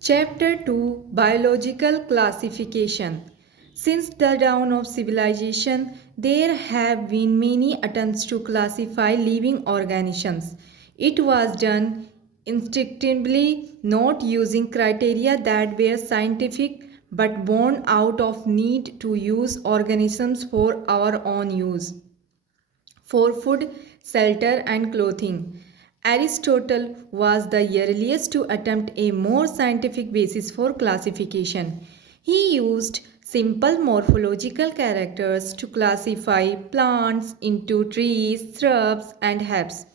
Chapter 2 Biological Classification. Since the dawn of civilization, there have been many attempts to classify living organisms. It was done instinctively, not using criteria that were scientific but born out of need to use organisms for our own use for food, shelter, and clothing. Aristotle was the earliest to attempt a more scientific basis for classification. He used simple morphological characters to classify plants into trees, shrubs, and herbs.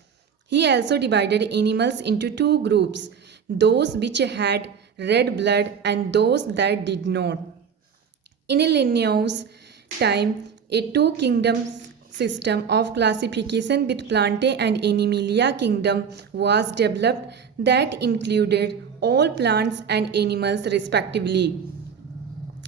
He also divided animals into two groups, those which had red blood and those that did not. In Linnaeus' time, a two-kingdom system of classification with Plantae and Animalia kingdom was developed that included all plants and animals respectively.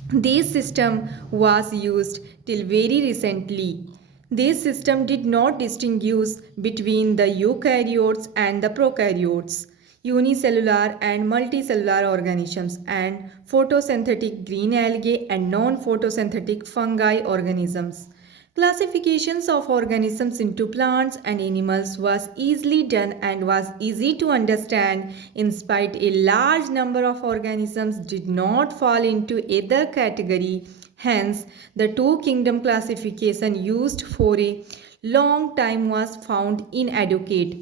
This system was used till very recently. This system did not distinguish between the eukaryotes and the prokaryotes, unicellular and multicellular organisms, and photosynthetic green algae and non-photosynthetic fungi organisms. Classifications of organisms into plants and animals was easily done and was easy to understand in spite a large number of organisms did not fall into either category. Hence, the two kingdom classification used for a long time was found inadequate.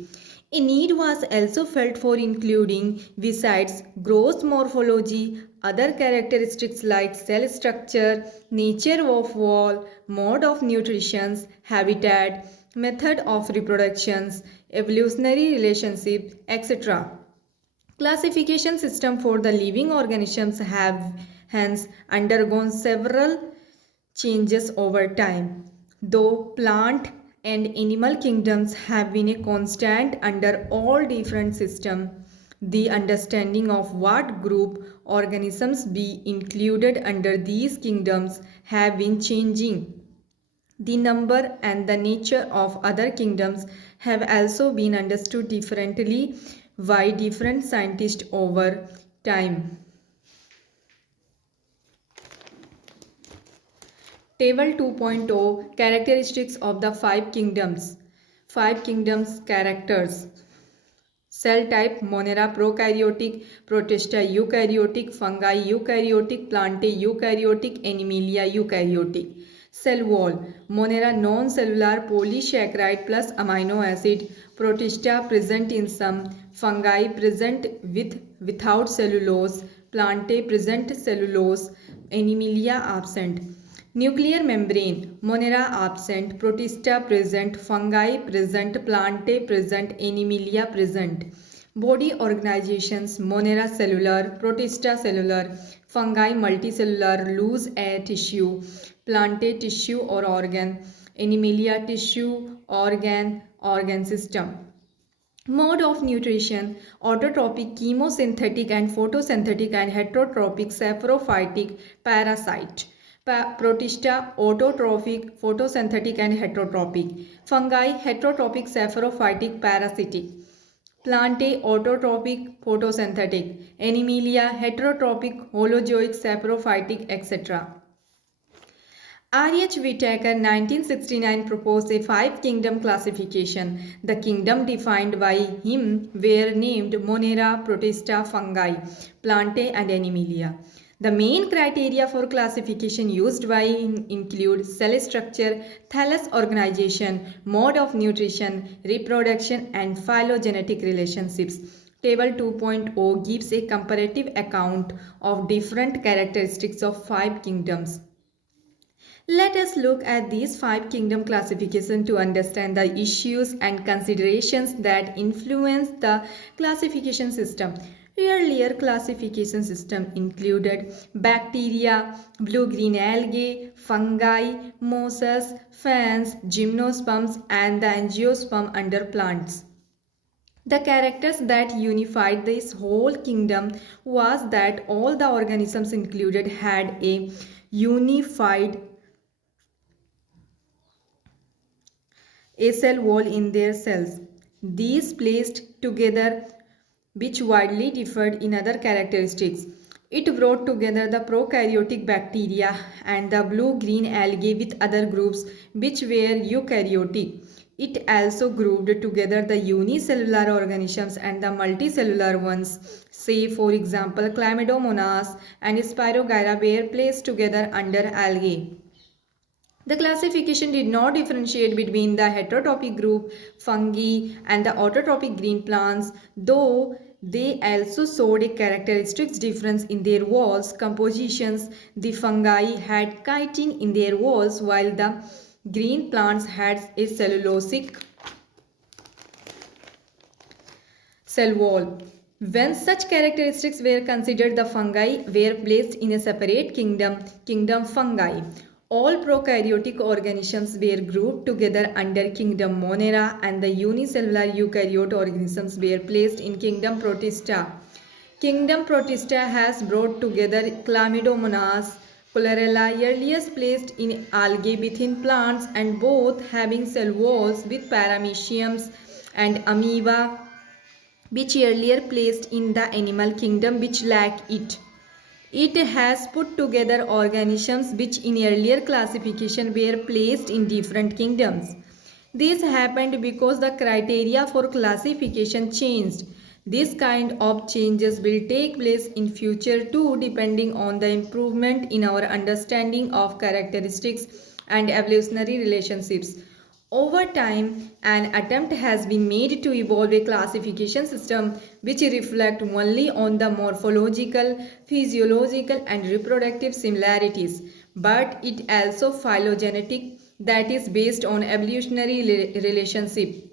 A need was also felt for including, besides gross morphology, other characteristics like cell structure, nature of wall, mode of nutrition, habitat, method of reproduction, evolutionary relationship, etc. Classification system for the living organisms have hence undergone several changes over time. Though plant and animal kingdoms have been a constant under all different systems, the understanding of what group organisms be included under these kingdoms have been changing. The number and the nature of other kingdoms have also been understood differently by different scientists over time. Table 2.0 Characteristics of the Five Kingdoms. Five Kingdoms Characters. Cell type Monera prokaryotic, Protista eukaryotic, Fungi eukaryotic, Plantae eukaryotic, Animalia eukaryotic. Cell wall Monera non-cellular polysaccharide plus amino acid, Protista present in some, Fungi present with without cellulose, Plantae present cellulose, Animalia absent. Nuclear membrane Monera absent, Protista present, Fungi present, Plantae present, Animalia present. Body organizations Monera cellular, Protista cellular, Fungi multicellular, loose air tissue, Plantae tissue or organ, Animalia tissue, organ system. Mode of nutrition autotrophic, chemosynthetic and photosynthetic and heterotrophic, saprophytic, parasite. Protista autotrophic, photosynthetic and heterotrophic. Fungi heterotrophic, saprophytic, parasitic. Plantae autotrophic, photosynthetic. Animalia heterotrophic, holozoic, saprophytic, etc. R.H. Whittaker 1969 proposed a five-kingdom classification. The kingdom defined by him were named Monera, Protista, Fungi, Plantae and Animalia. The main criteria for classification used by him include cell structure, thallus organization, mode of nutrition, reproduction and phylogenetic relationships. Table 2.0 gives a comparative account of different characteristics of five kingdoms. Let us look at these five kingdom classification to understand the issues and considerations that influence the classification system. Earlier classification system included bacteria, blue-green algae, fungi, mosses, ferns, gymnosperms and the angiosperm under plants. The characters that unified this whole kingdom was that all the organisms included had a unified a cell wall in their cells. These placed together which widely differed in other characteristics. It brought together the prokaryotic bacteria and the blue-green algae with other groups which were eukaryotic. It also grouped together the unicellular organisms and the multicellular ones. Say, for example, Chlamydomonas and Spirogyra were placed together under algae. The classification did not differentiate between the heterotrophic group fungi and the autotrophic green plants, though they also showed a characteristic difference in their walls compositions. The fungi had chitin in their walls while the green plants had a cellulosic cell wall. When such characteristics were considered, the fungi were placed in a separate kingdom, kingdom fungi. All prokaryotic organisms were grouped together under kingdom Monera and the unicellular eukaryote organisms were placed in kingdom Protista. Kingdom Protista has brought together Chlamydomonas, Chlorella earliest placed in algae within plants and both having cell walls with parameciums and amoeba which earlier placed in the animal kingdom which lack it. It has put together organisms which in earlier classification were placed in different kingdoms. This happened because the criteria for classification changed. This kind of changes will take place in future too depending on the improvement in our understanding of characteristics and evolutionary relationships. Over time, an attempt has been made to evolve a classification system which reflects only on the morphological, physiological and reproductive similarities, but it also phylogenetic that is based on evolutionary relationship.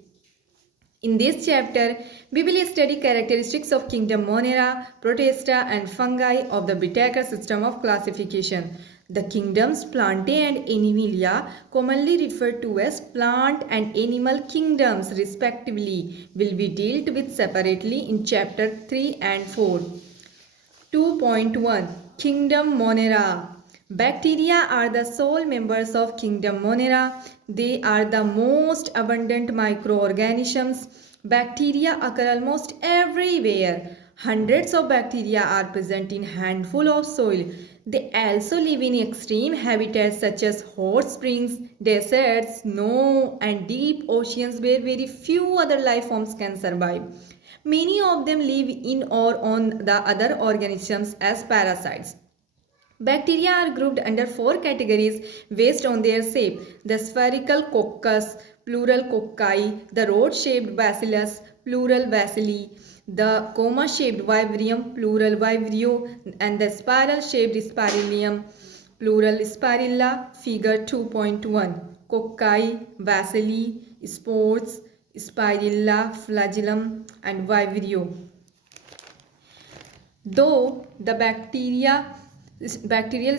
In this chapter, we will study characteristics of kingdom Monera, Protista and fungi of the Whittaker system of classification. The kingdoms Plantae and Animalia, commonly referred to as plant and animal kingdoms respectively, will be dealt with separately in chapter 3 and 4. 2.1 Kingdom Monera. Bacteria are the sole members of kingdom Monera. They are the most abundant microorganisms. Bacteria occur almost everywhere. Hundreds of bacteria are present in handful of soil. They also live in extreme habitats such as hot springs, deserts, snow and deep oceans where very few other life forms can survive. Many of them live in or on the other organisms as parasites. Bacteria are grouped under four categories based on their shape: the spherical coccus, plural cocci, the rod-shaped bacillus, plural bacilli, the comma-shaped vivarium, plural vibrio, and the spiral-shaped spirillum, plural spirilla, figure 2.1. Cocci, bacilli, spores, spirilla, flagellum, and vibrio. Though the bacterial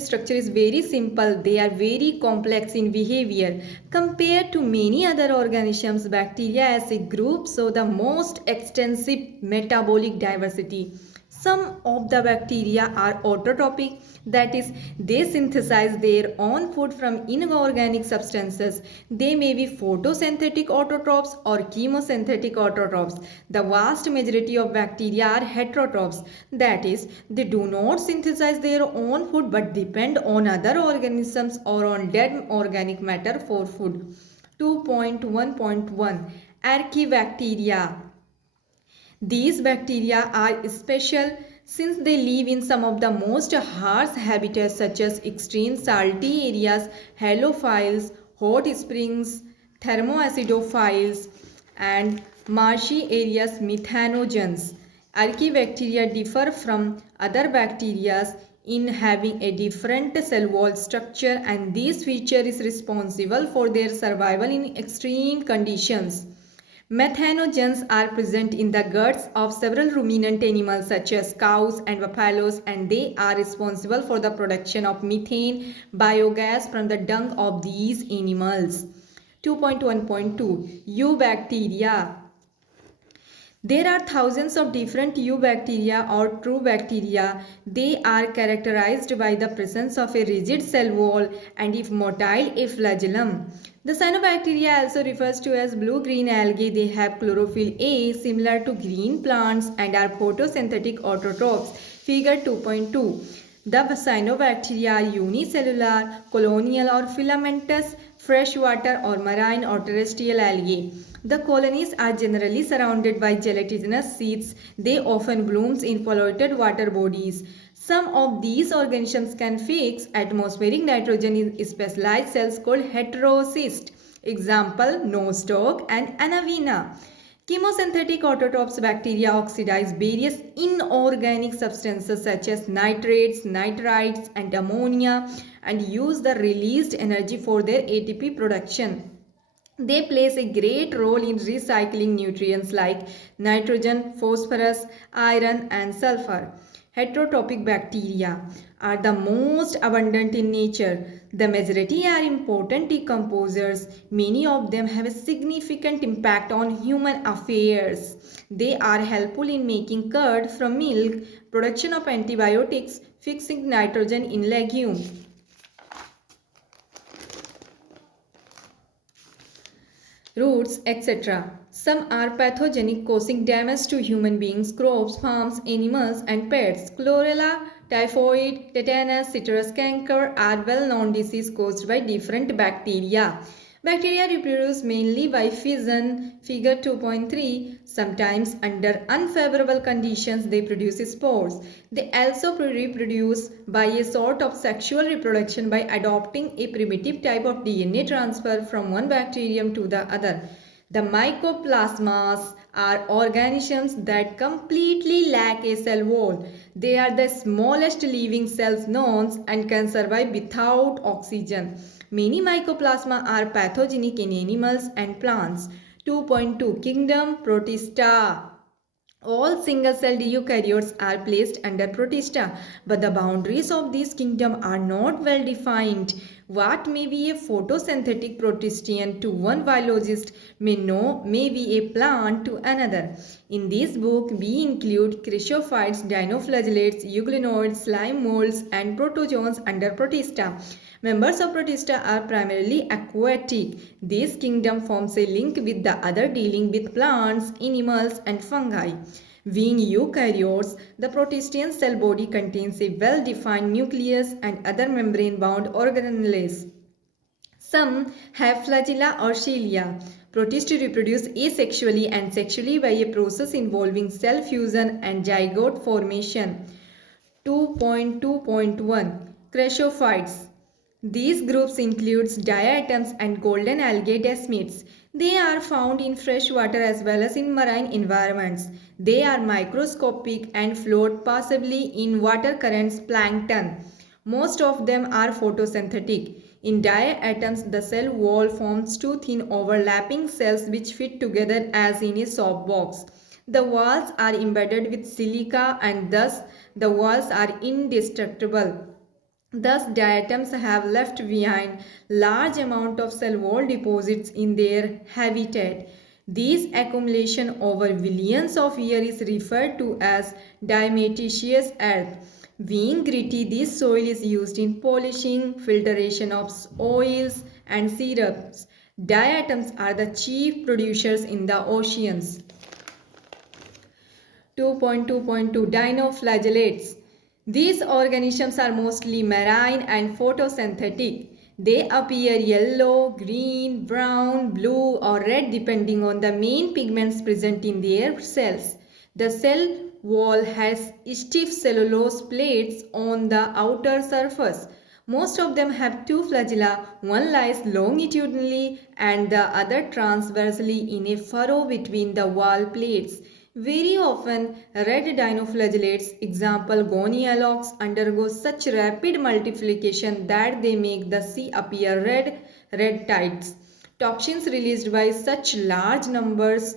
structure is very simple, they are very complex in behavior. Compared to many other organisms, bacteria as a group show the most extensive metabolic diversity. Some of the bacteria are autotrophic, that is, they synthesize their own food from inorganic substances. They may be photosynthetic autotrophs or chemosynthetic autotrophs. The vast majority of bacteria are heterotrophs, that is, they do not synthesize their own food but depend on other organisms or on dead organic matter for food. 2.1.1 Archaebacteria. These bacteria are special since they live in some of the most harsh habitats such as extreme salty areas, halophiles, hot springs, thermoacidophiles, and marshy areas methanogens. Archaebacteria differ from other bacteria in having a different cell wall structure, and this feature is responsible for their survival in extreme conditions. Methanogens are present in the guts of several ruminant animals such as cows and buffaloes, and they are responsible for the production of methane biogas from the dung of these animals. 2.1.2 Eubacteria. There are thousands of different eubacteria or true bacteria. They are characterized by the presence of a rigid cell wall and, if motile, a flagellum. The cyanobacteria, also refers to as blue-green algae, they have chlorophyll A similar to green plants and are photosynthetic autotrophs. Figure 2.2. The cyanobacteria are unicellular, colonial or filamentous, freshwater or marine or terrestrial algae. The colonies are generally surrounded by gelatinous sheaths. They often bloom in polluted water bodies. Some of these organisms can fix atmospheric nitrogen in specialized cells called heterocysts. Example, nostoc and anavina. Chemosynthetic autotrophs bacteria oxidize various inorganic substances such as nitrates, nitrites, and ammonia and use the released energy for their ATP production. They plays a great role in recycling nutrients like nitrogen, phosphorus, iron, and sulfur. Heterotrophic bacteria are the most abundant in nature. The majority are important decomposers. Many of them have a significant impact on human affairs. They are helpful in making curd from milk, production of antibiotics, fixing nitrogen in legumes. Roots, etc. Some are pathogenic, causing damage to human beings, crops, farms, animals, and pets. Chlorella, typhoid, tetanus, citrus canker are well-known diseases caused by different bacteria. Bacteria reproduce mainly by fission, figure 2.3. Sometimes under unfavorable conditions they produce spores. They also reproduce by a sort of sexual reproduction by adopting a primitive type of DNA transfer from one bacterium to the other. The mycoplasmas are organisms that completely lack a cell wall. They are the smallest living cells known and can survive without oxygen. Many mycoplasma are pathogenic in animals and plants. 2.2 Kingdom Protista. All single-celled eukaryotes are placed under Protista, but the boundaries of this kingdom are not well defined. What may be a photosynthetic protistian to one biologist may be a plant to another. In this book, we include chrysophytes, dinoflagellates, euglenoids, slime molds, and protozoans under Protista. Members of Protista are primarily aquatic. This kingdom forms a link with the other dealing with plants, animals, and fungi. Being eukaryotes, the protistian cell body contains a well-defined nucleus and other membrane-bound organelles. Some have flagella or cilia. Protists reproduce asexually and sexually by a process involving cell fusion and zygote formation. 2.2.1 Chrysophytes. These groups includes diatoms and golden algae desmids. They are found in fresh water as well as in marine environments. They are microscopic and float possibly in water currents plankton. Most of them are photosynthetic. In diatoms, the cell wall forms two thin overlapping cells which fit together as in a soap box. The walls are embedded with silica and thus the walls are indestructible. Thus, diatoms have left behind large amount of cell wall deposits in their habitat. These accumulation over billions of years is referred to as diatomaceous earth. Being gritty, this soil is used in polishing, filtration of oils and syrups. Diatoms are the chief producers in the oceans. 2.2.2 Dinoflagellates. These organisms are mostly marine and photosynthetic. They appear yellow, green, brown, blue or red depending on the main pigments present in their cells. The cell wall has stiff cellulose plates on the outer surface. Most of them have two flagella, one lies longitudinally and the other transversely in a furrow between the wall plates. Very often, red dinoflagellates, example gonialox, undergo such rapid multiplication that they make the sea appear red tides. Toxins released by such large numbers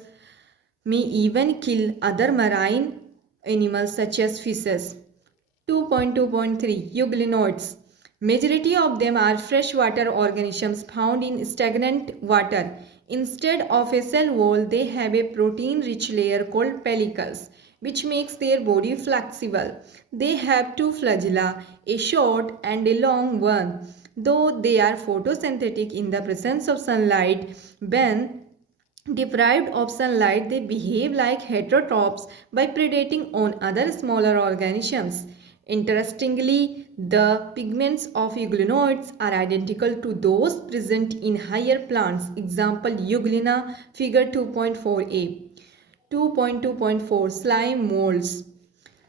may even kill other marine animals such as fishes. 2.2.3 Euglenoids. Majority of them are freshwater organisms found in stagnant water. Instead of a cell wall, they have a protein-rich layer called pellicles, which makes their body flexible. They have two flagella, a short and a long one. Though they are photosynthetic in the presence of sunlight, when deprived of sunlight, they behave like heterotrophs by predating on other smaller organisms. Interestingly, the pigments of euglenoids are identical to those present in higher plants. Example Euglena, figure 2.4a. 2.2.4 Slime molds.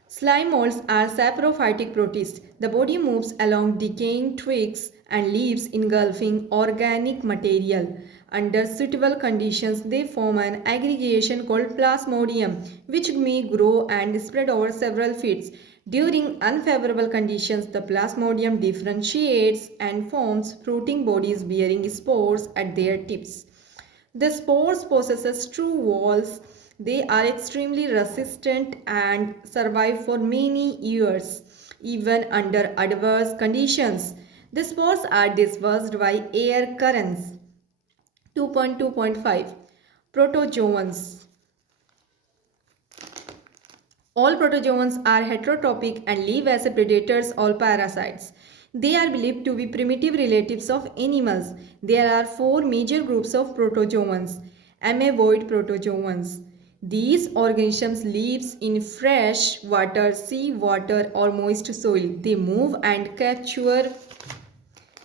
Slime molds are saprophytic protists. The body moves along decaying twigs and leaves engulfing organic material. Under suitable conditions, they form an aggregation called plasmodium, which may grow and spread over several feet. During unfavorable conditions, the plasmodium differentiates and forms fruiting bodies bearing spores at their tips. The spores possess true walls. They are extremely resistant and survive for many years, even under adverse conditions. The spores are dispersed by air currents. 2.2.5 Protozoans. All protozoans are heterotrophic and live as predators or parasites. They are believed to be primitive relatives of animals. There are four major groups of protozoans. Amoeboid protozoans. These organisms live in fresh water, sea water or moist soil. They move and capture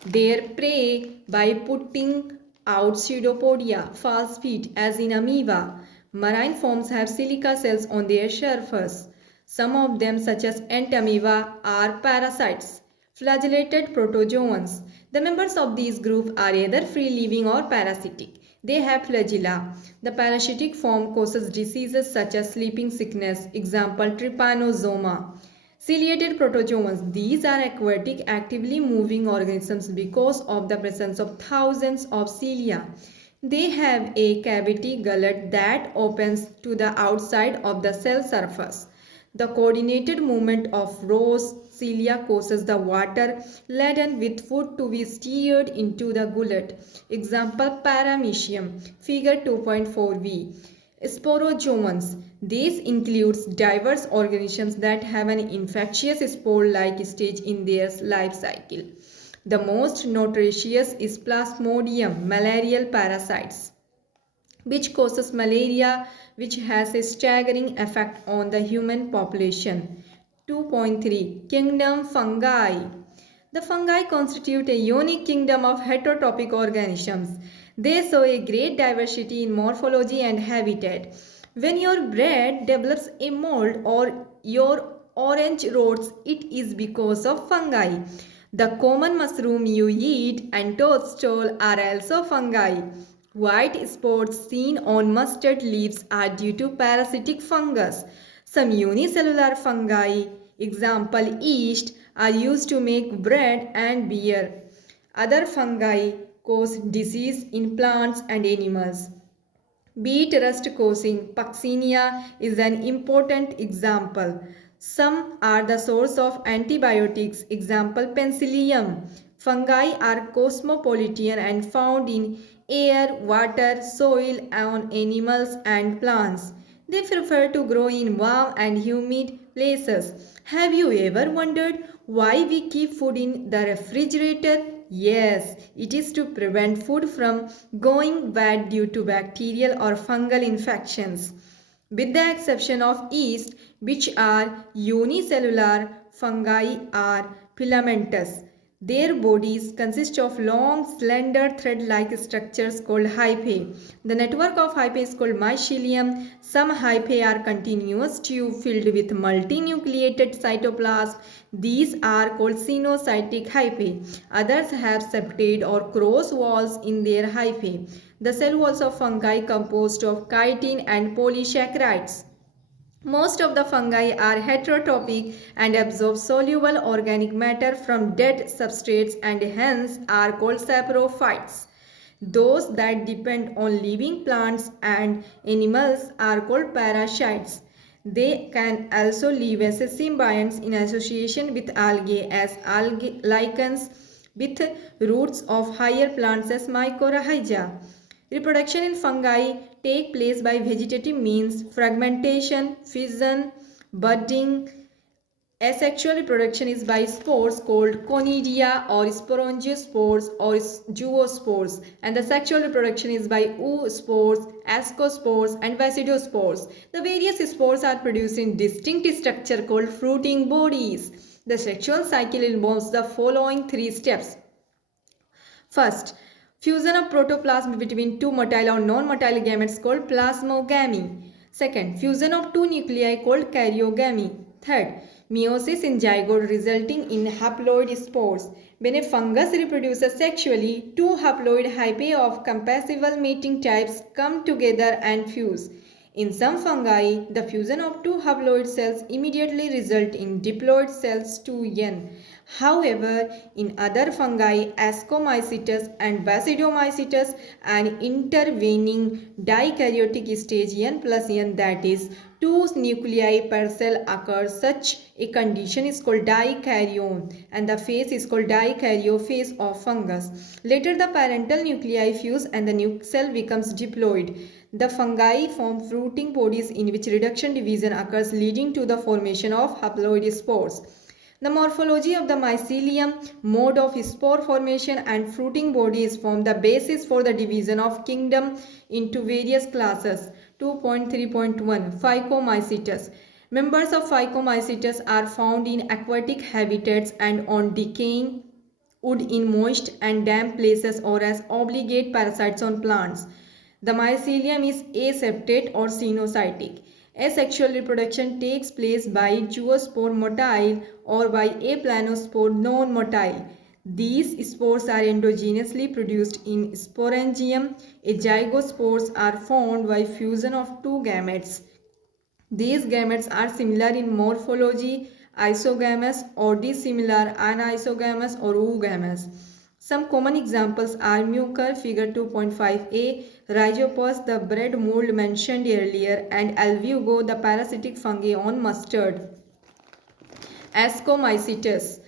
their prey by putting out pseudopodia, false feet, as in amoeba. Marine forms have silica cells on their surface. Some of them, such as ant amoeba, are parasites. Flagellated protozoans. The members of these groups are either free-living or parasitic. They have flagella. The parasitic form causes diseases such as sleeping sickness, example trypanosoma. Ciliated protozoans. These are aquatic, actively moving organisms because of the presence of thousands of cilia. They have a cavity gullet that opens to the outside of the cell surface. The coordinated movement of rows cilia causes the water laden with food to be steered into the gullet. Example paramecium, figure 2.4b. Sporozoans. This includes diverse organisms that have an infectious spore-like stage in their life cycle. The most notorious is Plasmodium, malarial parasites, which causes malaria, which has a staggering effect on the human population. 2.3 Kingdom Fungi. The fungi constitute a unique kingdom of heterotrophic organisms. They show a great diversity in morphology and habitat. When your bread develops a mold or your orange rots, it is because of fungi. The common mushroom you eat and toadstool are also fungi. White spots seen on mustard leaves are due to parasitic fungus. Some unicellular fungi, example yeast, are used to make bread and beer. Other fungi cause disease in plants and animals. Beet rust causing Puccinia is an important example. Some are the source of antibiotics, example penicillium. Fungi are cosmopolitan and found in air, water, soil, on animals and plants. They prefer to grow in warm and humid places. Have you ever wondered why we keep food in the refrigerator? Yes, it is to prevent food from going bad due to bacterial or fungal infections. With the exception of yeast, which are unicellular, fungi are filamentous. Their bodies consist of long, slender, thread-like structures called hyphae. The network of hyphae is called mycelium. Some hyphae are continuous tube filled with multinucleated cytoplasm. These are called cenocytic hyphae. Others have septate or cross walls in their hyphae. The cell walls of fungi composed of chitin and polysaccharides. Most of the fungi are heterotrophic and absorb soluble organic matter from dead substrates and hence are called saprophytes. Those that depend on living plants and animals are called parasites. They can also live as symbionts in association with algae as algae lichens with roots of higher plants as mycorrhiza. Reproduction in fungi take place by vegetative means, fragmentation, fission, budding. Asexual reproduction is by spores called conidia or sporangiosspores or zoospores, and the sexual reproduction is by oospores, ascospores, and basidospores. The various spores are produced in distinct structure called fruiting bodies. The sexual cycle involves the following three steps. First, fusion of protoplasm between two motile or non-motile gametes called plasmogamy. Second, fusion of two nuclei called karyogamy. Third, meiosis in zygote resulting in haploid spores. When a fungus reproduces sexually, two haploid hyphae of compatible mating types come together and fuse. In some fungi, the fusion of two haploid cells immediately result in diploid cells 2N. However, in other fungi, Ascomycetes and Basidomycetes, an intervening dikaryotic stage N plus N, that is, two nuclei per cell occurs. Such a condition is called dikaryon, and the phase is called dikaryophase of fungus. Later, the parental nuclei fuse and the cell becomes diploid. The fungi form fruiting bodies in which reduction division occurs, leading to the formation of haploid spores. The morphology of the mycelium, mode of spore formation, and fruiting bodies form the basis for the division of kingdom into various classes. 2.3.1 Phycomycetes. Members of Phycomycetes are found in aquatic habitats and on decaying wood in moist and damp places or as obligate parasites on plants. The mycelium is aseptate or cenocytic. Asexual reproduction takes place by zoospore motile or by aplanospore non-motile. These spores are endogenously produced in sporangium. Zygospores are formed by fusion of two gametes. These gametes are similar in morphology, isogamous or dissimilar, anisogamous or oogamous. Some common examples are mucor, figure 2.5a, rhizopus, the bread mold mentioned earlier, and albugo, the parasitic fungi on mustard. Ascomycetes.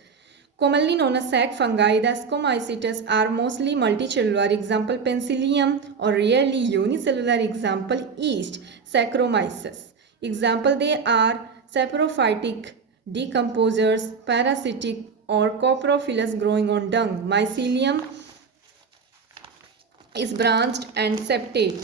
Commonly known as sac fungi, the Ascomycetes are mostly multicellular, example Penicillium, or rarely unicellular, example yeast, Saccharomyces. Example, they are saprophytic, decomposers, parasitic, or coprophilous growing on dung. Mycelium is branched and septate.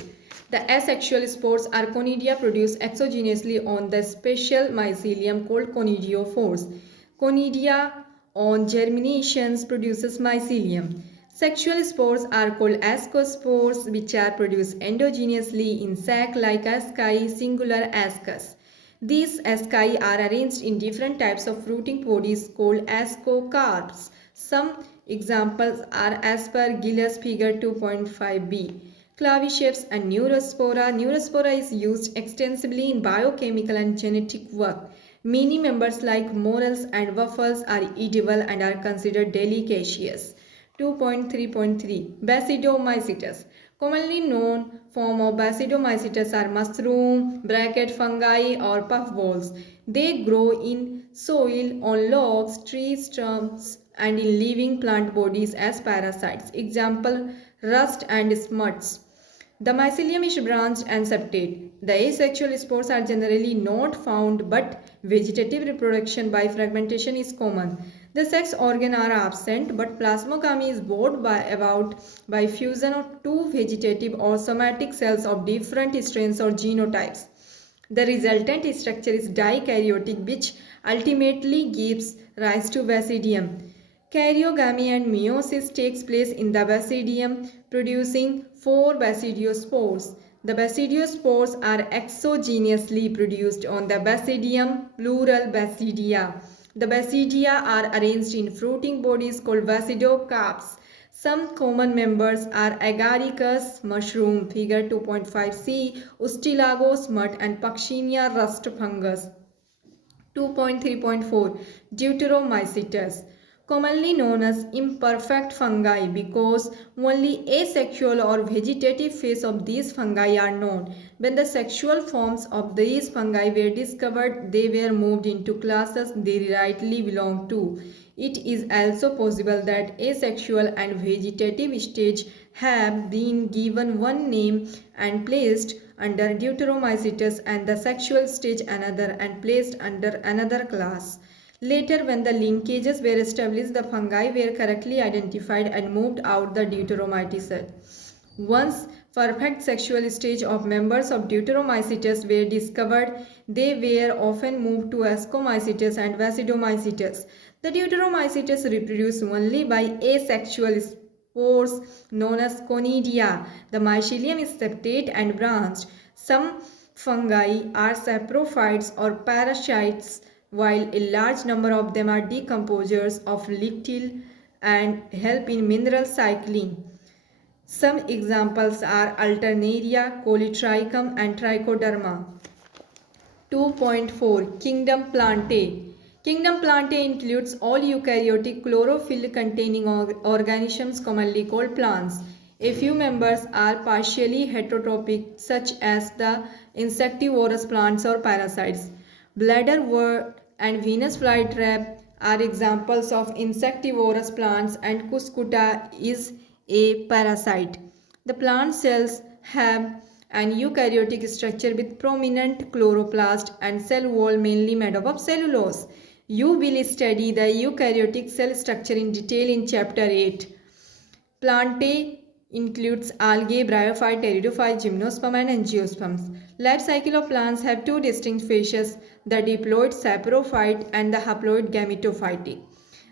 The asexual spores are conidia produced exogenously on the special mycelium called conidiophores. Conidia on germinations produces mycelium. Sexual spores are called ascospores, which are produced endogenously in sac like asci, singular ascus. These asci are arranged in different types of fruiting bodies called ascocarps. Some examples are Aspergillus, figure 2.5b. Clavishapes and Neurospora. Neurospora is used extensively in biochemical and genetic work. Many members like morels and waffles are edible and are considered delicacious. 2.3.3 Basidomycetes. Commonly known form of Basidomycetes are mushroom, bracket fungi or puffballs. They grow in soil, on logs, trees, stumps and in living plant bodies as parasites. Example, rust and smuts. The mycelium is branched and septate. The asexual spores are generally not found, but vegetative reproduction by fragmentation is common. The sex organs are absent, but plasmogamy is brought about by fusion of two vegetative or somatic cells of different strains or genotypes. The resultant structure is dikaryotic, which ultimately gives rise to basidium. Karyogamy and meiosis takes place in the basidium, producing 4 basidiospores. The basidiospores are exogenously produced on the basidium, plural basidia. The basidia are arranged in fruiting bodies called basidocarps. Some common members are agaricus mushroom, figure 2.5c, ustilagos mud, and Puccinia rust fungus. 2.3.4 Deuteromycetes, commonly known as imperfect fungi because only asexual or vegetative phase of these fungi are known. When the sexual forms of these fungi were discovered, they were moved into classes they rightly belong to. It is also possible that asexual and vegetative stage have been given one name and placed under Deuteromycetes, and the sexual stage another and placed under another class. Later, when the linkages were established, the fungi were correctly identified and moved out the Deuteromycetes. Once perfect sexual stage of members of Deuteromycetes were discovered, they were often moved to Ascomycetes and Basidomycetes. The Deuteromycetes reproduce only by asexual spores known as conidia. The mycelium is septate and branched. Some fungi are saprophytes or parasites, while a large number of them are decomposers of lichil and help in mineral cycling. Some examples are Alternaria, Polytrichum and Trichoderma. 2.4 Kingdom Plantae. Kingdom Plantae includes all eukaryotic chlorophyll containing organisms commonly called plants. A few members are partially heterotrophic, such as the insectivorous plants or parasites. Bladderwort and Venus flytrap are examples of insectivorous plants, and Cuscuta is a parasite. The plant cells have an eukaryotic structure with prominent chloroplast and cell wall mainly made up of cellulose. You will study the eukaryotic cell structure in detail in chapter 8. Plantae includes algae, bryophyte, pteridophyte, gymnosperm and angiosperms. Life cycle of plants have two distinct phases, the diploid saprophyte and the haploid gametophyte,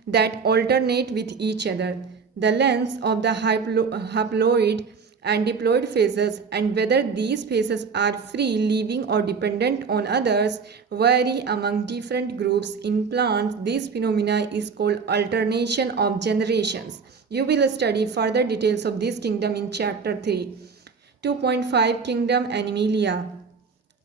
that alternate with each other. The lengths of the haploid and diploid phases and whether these phases are free, living or dependent on others vary among different groups in plants. This phenomena is called alternation of generations. You will study further details of this kingdom in chapter 3. 2.5 Kingdom Animalia.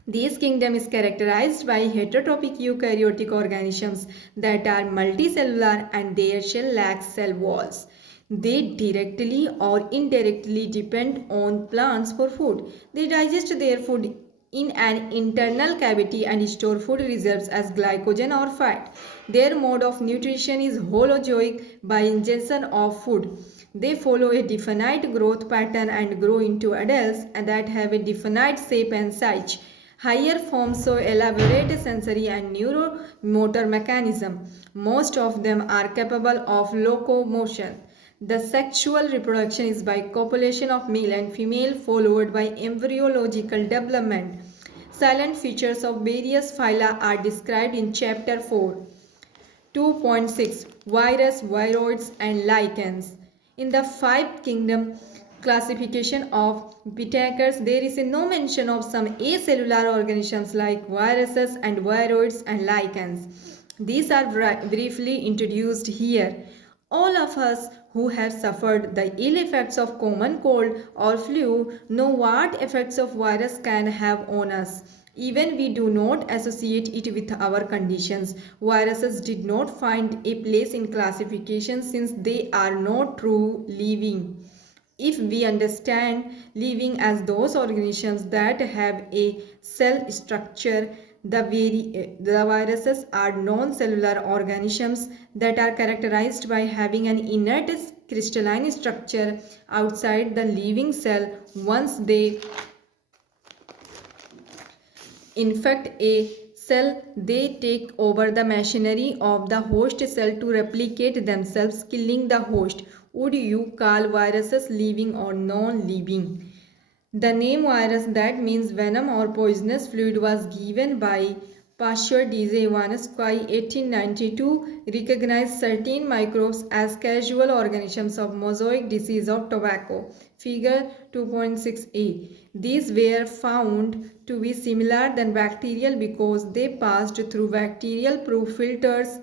This kingdom is characterized by heterotrophic eukaryotic organisms that are multicellular and their shell lacks cell walls. They directly or indirectly depend on plants for food. They digest their food in an internal cavity and store food reserves as glycogen or fat. Their mode of nutrition is holozoic by ingestion of food. They follow a definite growth pattern and grow into adults that have a definite shape and size. Higher forms show elaborate sensory and neuromotor mechanism. Most of them are capable of locomotion. The sexual reproduction is by copulation of male and female followed by embryological development. Silent features of various phyla are described in chapter 4. 2.6 Virus, viroids and lichens. In the 5 kingdom classification of Pittacus, there is no mention of some acellular organisms like viruses and viroids and lichens. These are briefly introduced here. All of us who have suffered the ill effects of common cold or flu know what effects of virus can have on us. Even we do not associate it with our conditions. Viruses did not find a place in classification since they are not true living. If we understand living as those organisms that have a cell structure, the viruses are non-cellular organisms that are characterized by having an inert crystalline structure outside the living cell. Once they infect a cell, they take over the machinery of the host cell to replicate themselves, killing the host. Would you call viruses living or non-living? The name virus, that means venom or poisonous fluid, was given by Pasteur Dize Ivanovsky 1892, recognized certain microbes as casual organisms of mosaic disease of tobacco. Figure 2.6a. These were found to be similar than bacterial because they passed through bacterial-proof filters.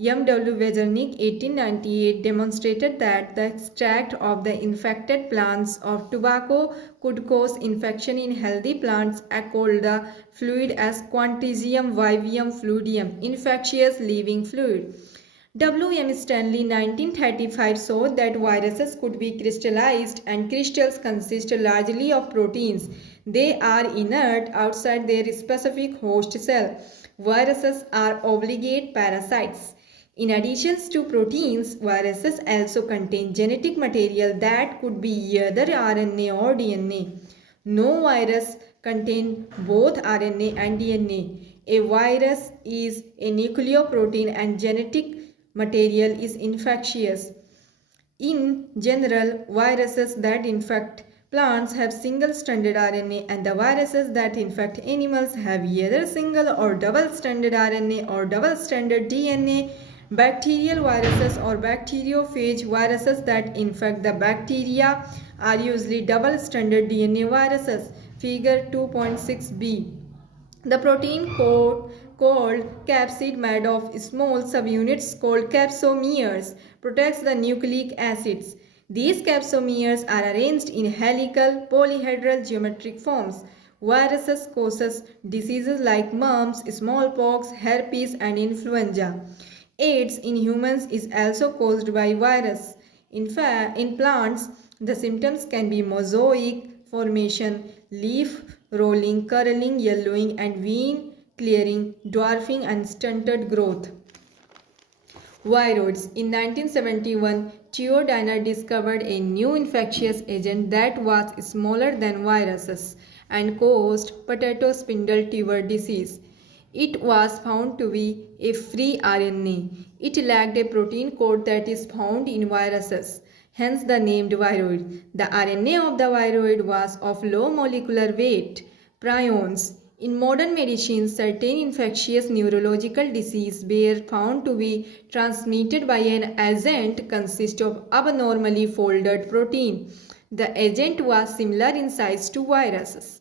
M.W. Wezernik 1898 demonstrated that the extract of the infected plants of tobacco could cause infection in healthy plants, called the fluid as Quantizium vivium fluidium, infectious living fluid. W. M. Stanley 1935 showed that viruses could be crystallized, and crystals consist largely of proteins. They are inert outside their specific host cell. Viruses are obligate parasites. In addition to proteins, viruses also contain genetic material that could be either RNA or DNA. No virus contains both RNA and DNA. A virus is a nucleoprotein and genetic material is infectious. In general, viruses that infect plants have single-stranded RNA and the viruses that infect animals have either single or double-stranded RNA or double-stranded DNA. Bacterial viruses or bacteriophage viruses that infect the bacteria are usually double-stranded DNA viruses. Figure 2.6b. The protein called capsid made of small subunits called capsomeres protects the nucleic acids. These capsomeres are arranged in helical polyhedral geometric forms. Viruses causes diseases like mumps, smallpox, herpes and influenza. AIDS in humans is also caused by virus. In fact, in plants, the symptoms can be mosaic formation, leaf rolling, curling, yellowing, and vein clearing, dwarfing, and stunted growth. Viroids. In 1971, Theo Diner discovered a new infectious agent that was smaller than viruses and caused potato spindle tuber disease. It was found to be a free RNA. It lacked a protein code that is found in viruses, hence the name viroid. The RNA of the viroid was of low molecular weight, prions. In modern medicine, certain infectious neurological diseases were found to be transmitted by an agent consist of abnormally folded protein. The agent was similar in size to viruses.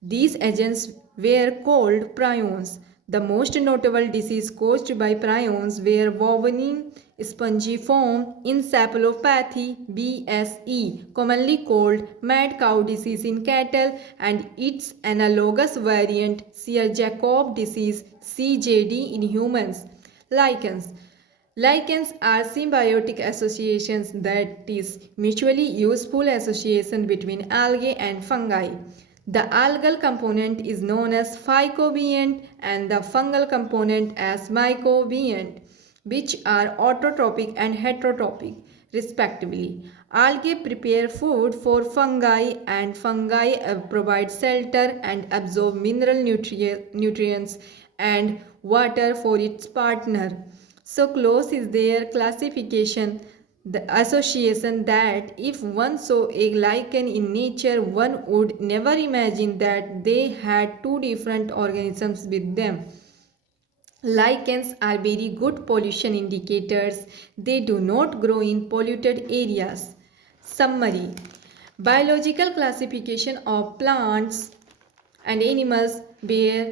These agents were called prions. The most notable disease caused by prions were bovine spongiform encephalopathy BSE, commonly called mad cow disease in cattle, and its analogous variant Sear-Jacob disease CJD in humans. Lichens. Lichens are symbiotic associations, that is, mutually useful association between algae and fungi. The algal component is known as phycobient and the fungal component as mycobient, which are autotrophic and heterotrophic, respectively. Algae prepare food for fungi and fungi provide shelter and absorb mineral nutrients and water for its partner. So close is their classification, the association, that if one saw a lichen in nature, one would never imagine that they had two different organisms with them. Lichens are very good pollution indicators. They do not grow in polluted areas. Summary. Biological classification of plants and animals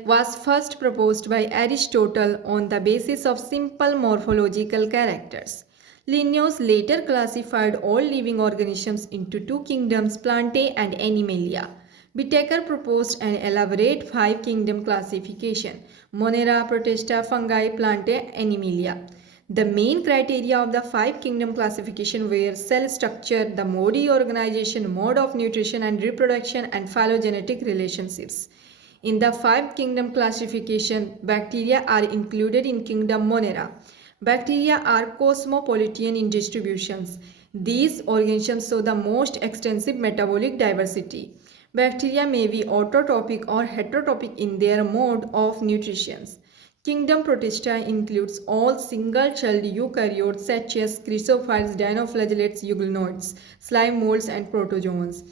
was first proposed by Aristotle on the basis of simple morphological characters. Linnaeus later classified all living organisms into two kingdoms, Plantae and Animalia. Whitaker proposed an elaborate five-kingdom classification: Monera, Protista, Fungi, Plantae, Animalia. The main criteria of the five-kingdom classification were cell structure, the mode organization, mode of nutrition and reproduction, and phylogenetic relationships. In the five-kingdom classification, bacteria are included in kingdom Monera. Bacteria are cosmopolitan in distributions. These organisms show the most extensive metabolic diversity. Bacteria may be autotrophic or heterotrophic in their mode of nutrition. Kingdom Protista includes all single-celled eukaryotes such as chrysophiles, dinoflagellates, eugenoids, slime molds, and protozoans.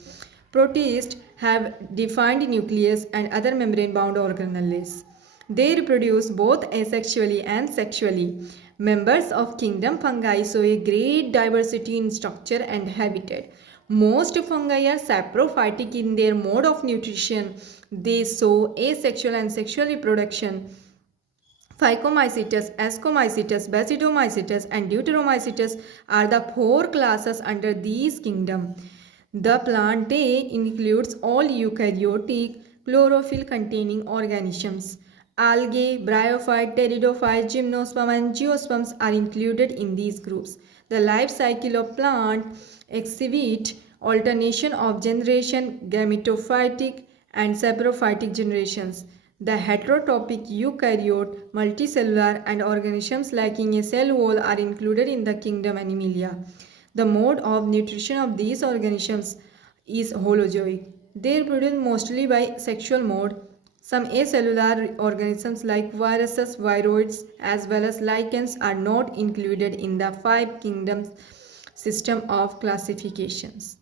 Protists have defined nucleus and other membrane-bound organelles. They reproduce both asexually and sexually. Members of kingdom fungi show a great diversity in structure and habitat. Most fungi are saprophytic in their mode of nutrition. They show asexual and sexual reproduction. Phycomycetes, Ascomycetes, Basidiomycetes, and Deuteromycetes are the four classes under these kingdoms. The Plantae includes all eukaryotic, chlorophyll-containing organisms. Algae, bryophyte, pteridophyte, gymnosperm, and geosperms are included in these groups. The life cycle of plant exhibits alternation of generation, gametophytic and saprophytic generations. The heterotrophic eukaryote, multicellular, and organisms lacking a cell wall are included in the kingdom Animalia. The mode of nutrition of these organisms is holozoic. They reproduce mostly by sexual mode. Some acellular organisms like viruses, viroids, as well as lichens are not included in the five kingdoms system of classifications.